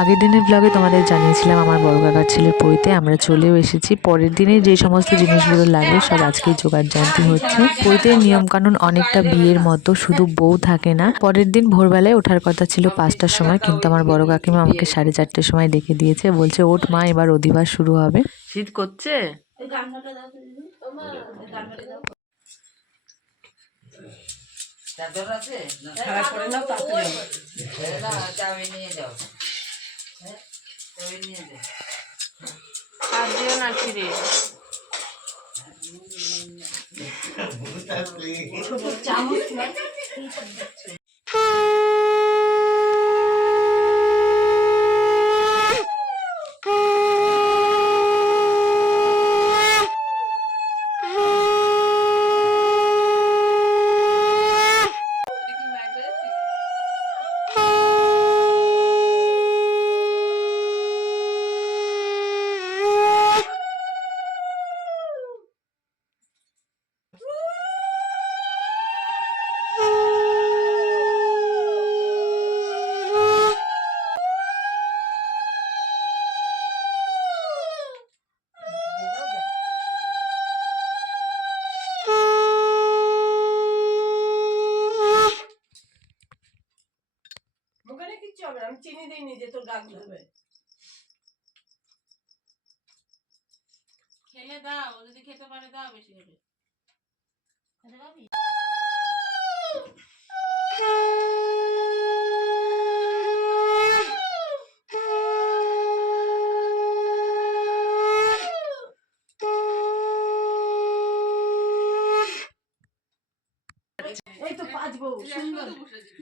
আগের দিনের ব্লগে তোমাদের জানিয়েছিলাম আমার বড় কাকার ছেলের পইতে আমরা চলেও এসেছি। পরের দিনে যে সমস্ত জিনিসগুলো লাগে সব আজকেই জোগাড় জানতে হচ্ছে। পইতের নিয়মকানুন অনেকটা বিয়ের মতো শুধু বউ থাকে না। পরের দিন ভোরবেলায় ওঠার কথা ছিল পাঁচটার সময় কিন্তু আমার বড় কাকিমা আমাকে সাড়ে চারটের সময় ডেকে দিয়েছে। বলছে ওঠ মা এবার অধিবাস শুরু হবে। শীত করছে? চাদর আছে? না নিয়ে যাও হ্যাঁ চাবি নিয়ে যাও আর দিও না ছিঁড়ে ওখানে হবে আমি চিনি দিইনি যে তোর গাছ ধরবে। খেলে দাও যদি খেতে পারে দাও বেশি করে এই তো সুন্দর।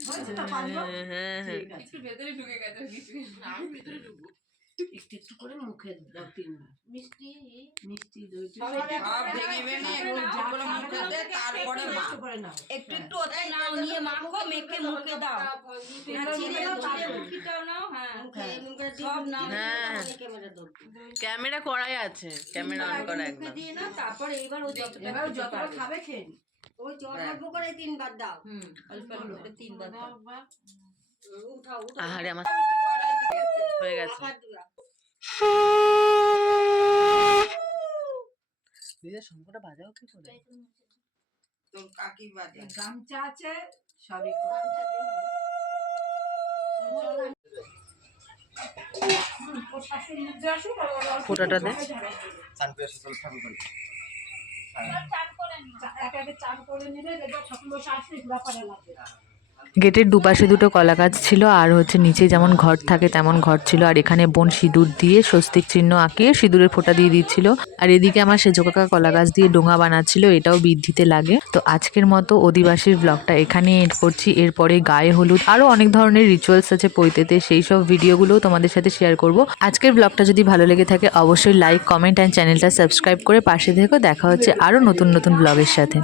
হয়েছে তো পাঁচবো হ্যাঁ হ্যাঁ ঠিক আছে। একটু ভেতরে ঢুকে গেছে আমি ভেতরে ঢুকবো। একটু একটু করে মুখে দাও তিনবার। মিষ্টি মিষ্টি দই সব ভেঙে ভেঙে একটু একটু করে মুখে দে, তারপরে মা। একটু একটু নাও নিয়ে মাখো মেখে মুখে দাও। চিড়ে চিড়ে মুখিটাও নাও হ্যাঁ। সব নাও। হ্যাঁ। ক্যামেরা করাই আছে। ক্যামেরা অন করা একদম। দিয়ে না তারপরে এইবার ও যতটা এবার যতটা খাবে খেয়ে নি। ওই অল্প করে তিনবার দাও হুম অল্প অল্প করে তিনবার দাও উঠাও উঠাও আহারে আমার হয়ে গেছে। শঙ্কটা বাজাও কি করে তোর কাকি বাজে গামছা আছে সবই ফোঁটাটা দে। একে চান করে নিলে ঠাকুর আসলে ব্যাপারে লাগবে গেটের দুপাশে দুটো কলা গাছ ছিল, আর হচ্ছে নিচে যেমন ঘর থাকে তেমন ঘর ছিল। আর এখানে বোন সিঁদুর দিয়ে স্বস্তিক চিহ্ন আঁকিয়ে সিঁদুরের ফোঁটা দিয়ে দিচ্ছিল। আর এদিকে আমার সেজো কাকা কলা গাছ দিয়ে ডোঙা বানাচ্ছিল, এটাও বৃদ্ধিতে লাগে। তো আজকের মতো অধিবাসীর ব্লগটা এখানে এড করছি। এরপরে গায়ে হলুদ আরও অনেক ধরনের রিচুয়ালস আছে পৈতেতে, সেই সব ভিডিওগুলোও তোমাদের সাথে শেয়ার করব। আজকের ব্লগটা যদি ভালো লেগে থাকে, অবশ্যই লাইক কমেন্ট অ্যান্ড চ্যানেলটা সাবস্ক্রাইব করে পাশে থেকো। দেখা হচ্ছে আরও নতুন নতুন ব্লগের সাথে।